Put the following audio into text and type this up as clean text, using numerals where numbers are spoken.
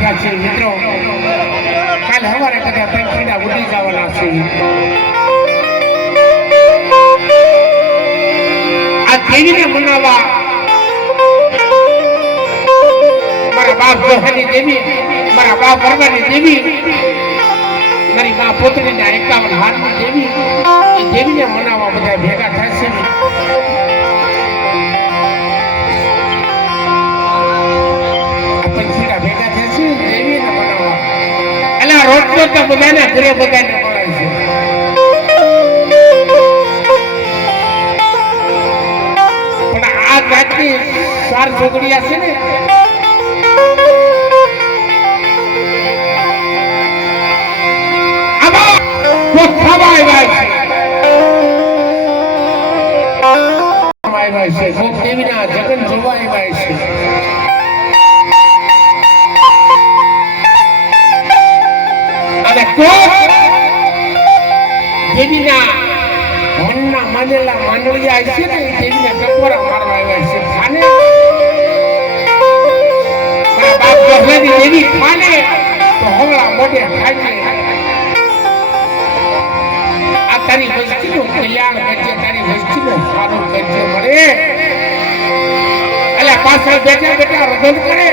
કાઢ્યા છે મિત્રો. કાલે સવારે કદાચ ત્રણ ખીડા ઉડી જવાના છે. આ દેવીને મનાવવા મારા બાપ ગોહાની દેવી, મારા બાપ ભરવાની દેવી, મારી મા પોતરીના 51 હાથની દેવી, એ દેવીને મનાવવા બધા ભેગા થશે. પંખીડા ભેગા થશે દેવીને મનાવવા. એટલે રોટલો તો બધાને ઘરે બધાને મળે છે. પણ આ જાતની 4 છોકરીયા છે ને, દેવીના જગન જોવા આવ્યા છે. અને દેવીના મનના માનેલા માનવીયા છે ને, દેવીને ટકોરા મારવા આવ્યા છે. ખાને બાપ ગોહાની દેવી ખાને તો હવળા મોઢે ખાઈ. તારી વસ્તીનું કલ્યાણ કરજે, તારી વસ્તીનું સારું કરજે મળે. એટલે પાછળ બેઠા બેઠા રગત કરે.